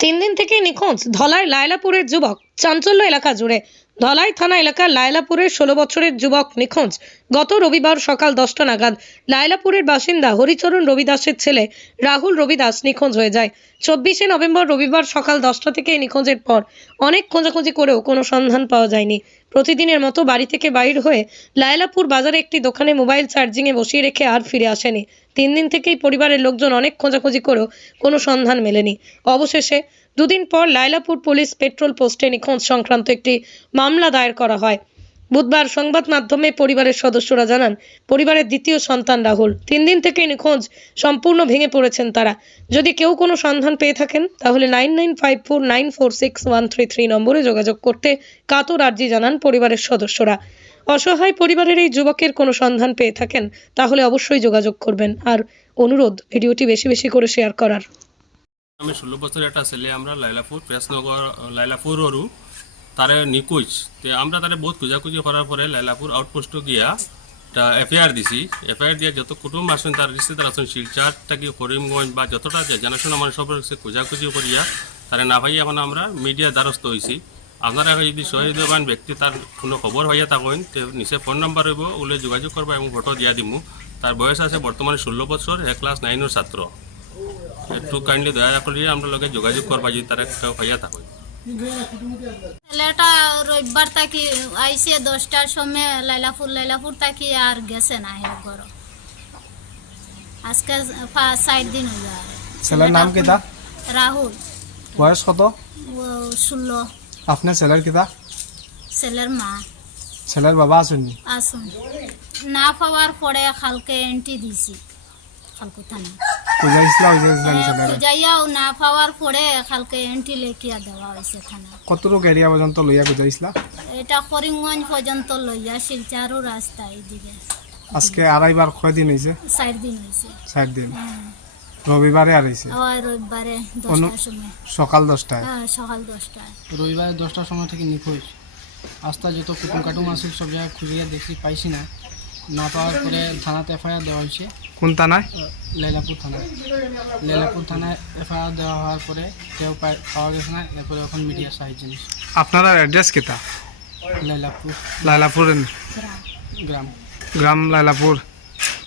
তিন দিন থেকে নিখোঁজ ধলায় লায়লাপুরের যুবক। চাঞ্চল্য এলাকা জুড়ে ধলাই থানা এলাকার লায়লাপুরের ষোলো বছরের যুবক নিখোঁজ। গত রবিবার সকাল দশটা নাগাদ লায়লাপুরের বাসিন্দা হরিচরণ রবিদাসের ছেলে রাহুল রবিদাস নিখোঁজ হয়ে যায়। চব্বিশে নভেম্বর রবিবার সকাল দশটা থেকে নিখোঁজের পর অনেক খোঁজাখুঁজি করেও কোনো সন্ধান পাওয়া যায়নি। প্রতিদিনের মতো বাড়ি থেকে বাইর হয়ে লায়লাপুর বাজারে একটি দোকানে মোবাইল চার্জিংয়ে বসিয়ে রেখে আর ফিরে আসেনি। তিন দিন থেকেই পরিবারের লোকজন অনেক খোঁজাখুঁজি করেও কোনো সন্ধান মেলেনি। অবশেষে দুদিন পর লায়লাপুর পুলিশ পেট্রোল পোস্টে নিখোঁজ সংক্রান্ত একটি মামলা দায়ের করা হয়। বুধবার সংবাদ মাধ্যমে পরিবারের সদস্যরা জানান, পরিবারের দ্বিতীয় সন্তান রাহুল। তিন দিন থেকে নিখোঁজ, সম্পূর্ণ ভেঙে পড়েছেন তারা। যদি কেউ কোনো সন্ধান পেয়ে থাকেন, তাহলে nine nine five four nine four six one three three নম্বরে যোগাযোগ করতে কাতর আর্জি জানান পরিবারের সদস্যরা। অসহায় পরিবারের এই যুবকের কোনো সন্ধান পেয়ে থাকেন, তাহলে অবশ্যই যোগাযোগ করবেন। আর অনুরোধ, ভিডিওটি বেশি বেশি করে শেয়ার করার। আমি ষোলো বছর একটা ছেলে, আমরা লাইলাপুর, প্রেসনগর, লাইলাপুর ওরু তারে নিকুজ তে আমরা তারে বহুত খুঁজাখুঁজি করার পরে লাইলাপুর আউটপোস্ট গিয়া তা এফআইআর দিছি। এফআইআর দিয়া যত কুটুম আসেন, তার রিশ্তেদার আছেন শিলচার থাকি করিমগঞ্জ বা যতটা যে জানাশোনা মানুষ সব সে খোঁজাখুঁজি করিয়া তারে না ভাই এখন আমরা মিডিয়া দ্বারস্থ হয়েছি আপনারা যদি সহৃদয়বান ব্যক্তি, তার কোনো খবর হইয়া থাকেন, তে নিচে ফোন নাম্বার হইব, ওলে যোগাযোগ করবা এবং ফটো দিয়া দিমু। তার বয়স আছে বর্তমানে ষোলো বছর এ ক্লাস নাইনের ছাত্র। একটু কাইন্ডলি দয়া করে আমরা লগে যোগাযোগ করবা, যদি তারা হইয়া থাকে ছেলেটা রবিবার থাকি আইসে দশটার সময় লাইলাপুর লাইলাপুর থাকি আর গেছে না হে ঘর আজকে সাইড দিন হইল আর ছেলের নাম কিতা রাহুল বয়স কত ও ষোলো আপনার ছেলের কিতা ছেলের মা ছেলের বাবা আসেননি আসুন না পাওয়ার পরে খালকে এন্ট্রি দিছি খালকু থানা বুঝাইছিল বুঝাইছিলেন ছেলের যাইয়াও না পাওয়ার পরে খালকে এন্ট্রি লেখিয়া দেওয়া হয়েছে থানা। কতটুকু এরিয়া পর্যন্ত লইয়া বুঝাইছিল এটা করিমগঞ্জ পর্যন্ত লইয়া শিলচারও রাস্তা এইদিকে। আজকে আড়াইবার কয়দিন হয়েছে চার দিন হয়েছে চার দিন। হ্যাঁ। রবিবারে আবার রবিবারে দশটার সময়। সকাল দশটায়? হ্যাঁ সকাল দশটায়। রবিবার দশটার সময় থেকে নিখোঁজ। আস্তা যত কুটুম কাটুম আসিল সব জায়গায় খুঁজিয়া দেখি পাইছি না। না পাওয়ার পরে থানাতে এফআইআর দেওয়া হয়েছে। কোন থানায়? লেলাপুর থানায়। লেলাপুর থানায় এফআইআর দেওয়া হওয়ার পরে কেউ পাওয়া গেছে না এরপরে এখন মিডিয়া সাহায্য নিচ্ছে আপনার অ্যাড্রেস কেতা লাইলাপুর লাইলাপুর গ্রাম। গ্রাম লাইলাপুর।